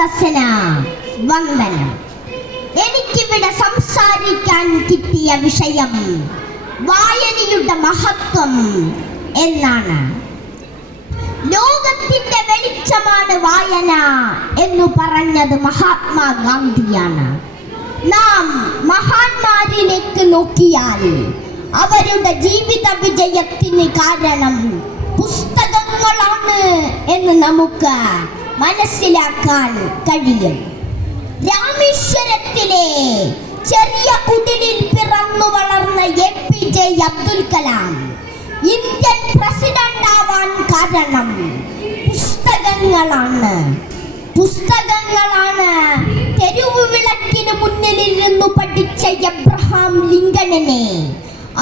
സദസ്സിന് വന്ദനം. എനിക്കിവിടെ സംസാരിക്കാൻ കിട്ടിയ വിഷയം വായനയുടെ മഹത്വം എന്നാണ്. ലോകത്തിന്റെ വെളിച്ചമാണ് വായന എന്ന് പറഞ്ഞത് മഹാത്മാഗാന്ധിയാണ്. നാം മഹാന്മാരിലേക്ക് നോക്കിയാൽ അവരുടെ ജീവിത വിജയത്തിന് കാരണം പുസ്തകങ്ങളാണ് എന്ന് നമുക്ക് മനസ്സിലാക്കാൻ കഴിയും. രാമേശ്വരത്തിലെ ചെറിയ കുടിലിൽ പിറന്നു വളർന്ന APJ Abdul Kalam Indian president ആവാൻ കാരണം പുസ്തകങ്ങളാണ്. തെരുവ് വിളക്കിന് മുന്നിലിരുന്നു പഠിച്ച എബ്രഹാം ലിങ്കണിനെ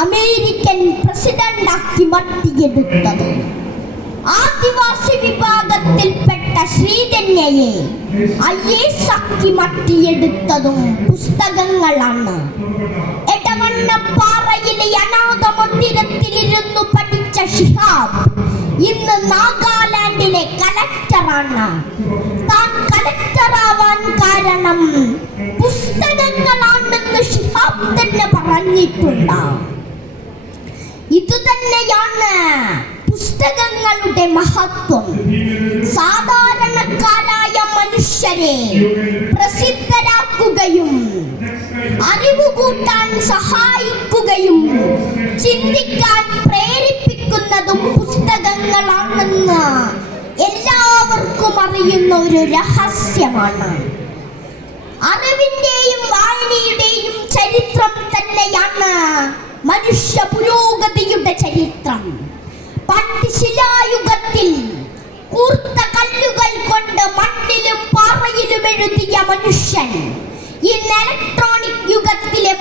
അമേരിക്കൻ പ്രസിഡന്റ് ആക്കി മാറ്റിയെടുത്തത്. ആദിവാസി വിഭാഗത്തിൽപ്പെട്ട ശ്രീധന്യയെ IAS ആക്കി മാറ്റിയെടുത്തതും പുസ്തകങ്ങളാണ്. എടവണ്ണപ്പാറയിലെ അനാഥ മന്ദിരത്തിലിരുന്നു പഠിച്ച ഷിഹാബ് ഇന്ന് നാഗാലാൻഡിലെ കലക്ടറാണ്. താൻ കലക്ടറാവാൻ കാരണം പുസ്തകങ്ങളാണെന്ന് ഷിഹാബ് തന്നെ പറഞ്ഞിട്ടുണ്ട്. ഇതുതന്നെയാണ് പുസ്തകങ്ങളുടെ മഹത്വം. സാധാരണക്കാരായ മനുഷ്യരെ പ്രസിദ്ധരാക്കുകയും അറിവ് കൂട്ടാൻ സഹായിക്കുകയും ചിന്തിക്കാൻ പ്രേരിപ്പിക്കുന്നതും പുസ്തകങ്ങളാണെന്ന് എല്ലാവർക്കും അറിയുന്ന ഒരു രഹസ്യമാണ്. അറിവിന്റെയും വായനയുടെയും ചരിത്രം തന്നെയാണ് മനുഷ്യ പുരോഗതിയുടെ ചരിത്രം. പണ്ട് ശിലായുഗത്തിൽ കൂർത്ത കല്ലുകൾ കൊണ്ട് മണ്ണിലും പാറയിലും എഴുതിയ മനുഷ്യൻ ഇന്ന് ഇലക്ട്രോണിക് യുഗത്തിലെ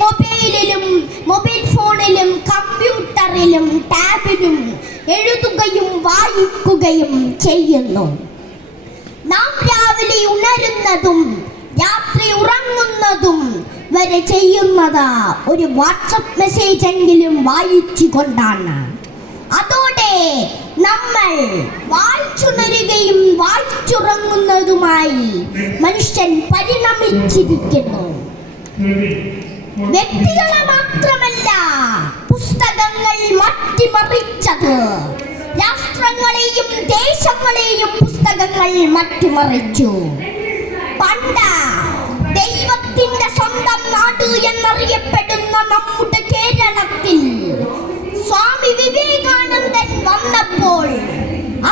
മൊബൈൽ ഫോണിലും കമ്പ്യൂട്ടറിലും ടാബിലും എഴുതുകയും വായിക്കുകയും ചെയ്യുന്നു. നാം രാവിലെ ഉണരുന്നതും രാത്രി ഉറങ്ങുന്നതും വരെ ചെയ്യുന്നത് ഒരു വാട്സപ്പ് മെസ്സേജ് എങ്കിലും വായിച്ചുകൊണ്ടാണ്. അതോടെ നമ്മൾ വായിച്ചുണരുകയും വായിച്ചുറങ്ങുന്നതുമായി മനുഷ്യൻ പരിണമിച്ചിരിക്കുന്നു. വ്യക്തികളെ മാത്രമല്ല പുസ്തകങ്ങൾ മാറ്റിമറിച്ചത്. രാഷ്ട്രങ്ങളെയും ദേശങ്ങളെയും പുസ്തകങ്ങൾ മാറ്റിമറിച്ചു. പണ്ട് ദൈവത്തിന്റെ സ്വന്തം നാട് എന്നറിയപ്പെടുന്ന നമ്മുടെ കേരളത്തിൽ സ്വാമി വിവേകാനന്ദൻ വന്നപ്പോൾ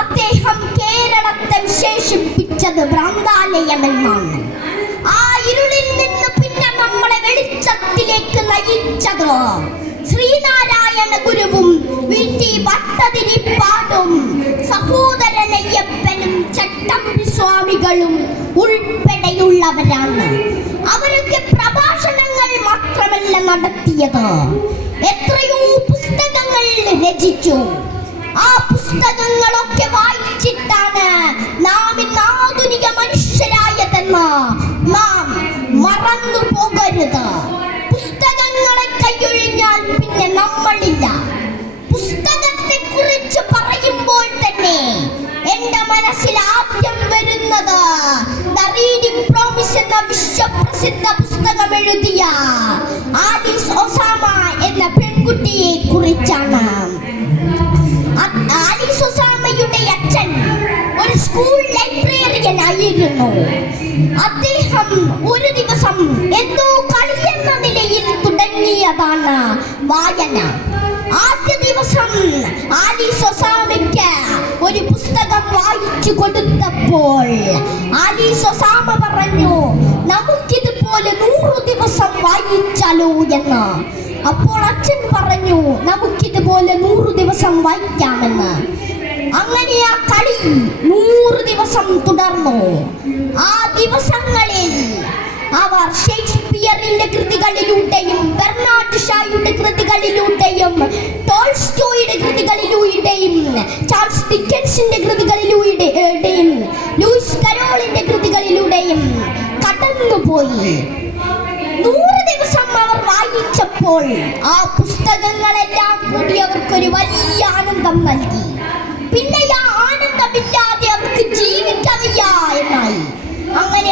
അദ്ദേഹം കേരളത്തെ വിശേഷിപ്പിച്ചത് ഭ്രാന്താലയമെന്നാണ്. ആ ഇരുളിൽ നിന്ന് പിന്നെ നമ്മളെ വെളിച്ചത്തിലേക്ക് നയിച്ചത് ശ്രീനാരായണ ഗുരുവും VT ഭട്ടതിരിപ്പാടും സഹോദരനയ്യപ്പനും ചട്ടമ്പി സ്വാമികളും ഉൾപ്പെടെയുള്ളവരാണ്. അവരൊക്കെ പ്രഭാഷണങ്ങൾ മാത്രമല്ല നടത്തിയത്, എത്രയോ പുസ്തകങ്ങൾ രചിച്ചു. ആ പുസ്തകങ്ങളൊക്കെ വായിച്ചിട്ടാണ് നാം ഇന്ന് ആധുനിക മനുഷ്യരായതെന്ന് നാം മറന്നു പോകരുത്. പുസ്തകങ്ങളെ കൈയൊഴിഞ്ഞാൽ പിന്നെ നമ്മളില്ല. പുസ്തകത്തെ കുറിച്ച് പറയുമ്പോൾ തന്നെ എന്റെ മനസ്സിൽ ആദ്യം വരുന്നത് ദ റീഡിംഗ് പ്രോമിസ് എന്ന വിശ്വപ്രസിദ്ധ പുസ്തകം എഴുതിയ ആലീസ് ഒസാമ എന്ന പെൺകുട്ടിയെ കുറിച്ചാണ്. ആലീസ് ഒസാമയുടെ അച്ഛൻ ഒരു സ്കൂൾ ലൈബ്രറിയൻ ആയിരുന്നു. അദ്ദേഹം ഒരു ദിവസം എന്തോ കളി എന്ന നിലയിൽ തുടങ്ങിയതാണ് വായന. ആദ്യ ദിവസം ആലീസ് ഒസാമയ്ക്ക് ഒരു പുസ്തകം വായിച്ചു കൊടുത്തപ്പോൾ ആലീസ് ഒസാമ പറഞ്ഞു, നമുക്കിതുപോലെ 100 ദിവസം വായിച്ചാലോ എന്ന്. അപ്പോൾ അച്ഛൻ പറഞ്ഞു, നമുക്കിതുപോലെ 100 ദിവസം വായിക്കാമെന്ന്. അങ്ങനെ ആ കളി 100 ദിവസം തുടർന്നു. ആ ദിവസങ്ങളിൽ അവർ ഷേക്സ്പിയറിന്റെ കൃതികളിലൂടെയും ബെർണാഡ് ഷായുടെ കൃതികളിലൂടെയും ടോൾസ്റ്റോയുടെ കൃതികളിലൂടെയും ചാൾസ് ഡിക്കൻസിന്റെ കൃതികളിലൂടെയും ലൂയിസ് കരോളിന്റെ കൃതികളിലൂടെയും കടന്നുപോയി. 100 ദിവസം അവർ വായിച്ചപ്പോൾ ആ പുസ്തകങ്ങളെല്ലാം കൂടി അവർക്കൊരു വലിയ ആനന്ദം നൽകി. പിന്നെ ആ ആനന്ദമില്ലാതെ അവർക്ക് ജീവിക്കവയ്യ എന്നായി. അങ്ങനെ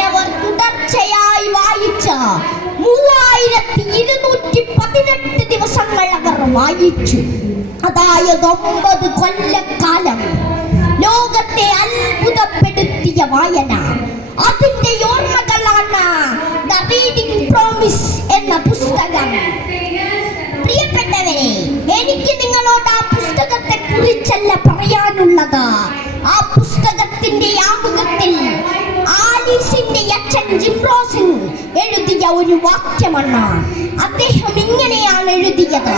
3218 ദിവസങ്ങൾ അവർ വായിച്ചു. അതായത് 9 കൊല്ലക്കാലം ലോകത്തെ അത്ഭുതപ്പെടുത്തിയ വായന. അതിന്റെ ഓർമ്മകളാണ് ദ റീഡിംഗ് പ്രോമിസ് എന്ന പുസ്തകം. പ്രിയപ്പെട്ടവരെ, എനിക്ക് നിങ്ങളോട് ആ പുസ്തകത്തെ കുറിച്ചല്ല പറയാനുള്ളത്. ആ പുസ്തകത്തിന്റെ ആമുഖത്തിൽ ആലീസിന്റെ അച്ഛൻ ജിം റോസിൻ എഴുതിയ ഒരു വാക്യമാണ്. അദ്ദേഹം ഇങ്ങനെയാണ് എഴുതിയത്: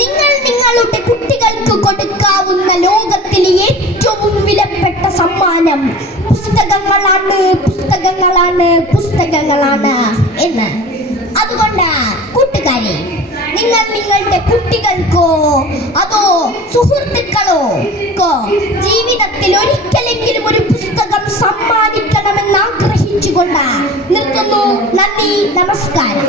നിങ്ങൾ നിങ്ങളുടെ കുട്ടികൾക്ക് കൊടുക്കാവുന്ന ലോകത്തിലെ ഏറ്റവും വിലപ്പെട്ട സമ്മാനം പുസ്തകങ്ങളാണ്, പുസ്തകങ്ങളാണ്, പുസ്തകങ്ങളാണ് എന്ന്. അതുകൊണ്ട് കൂട്ടുകാരെ, നിങ്ങൾ നിങ്ങളുടെ കുട്ടികൾക്കോ അതോ സുഹൃത്തുക്കളോ ജീവിതത്തിൽ ഒരിക്കലെങ്കിലും ഒരു പുസ്തകം സമ്മാനിക്കണമെന്ന് ആഗ്രഹിച്ചുകൊണ്ട് നിർത്തുന്നു. നന്ദി, നമസ്കാരം.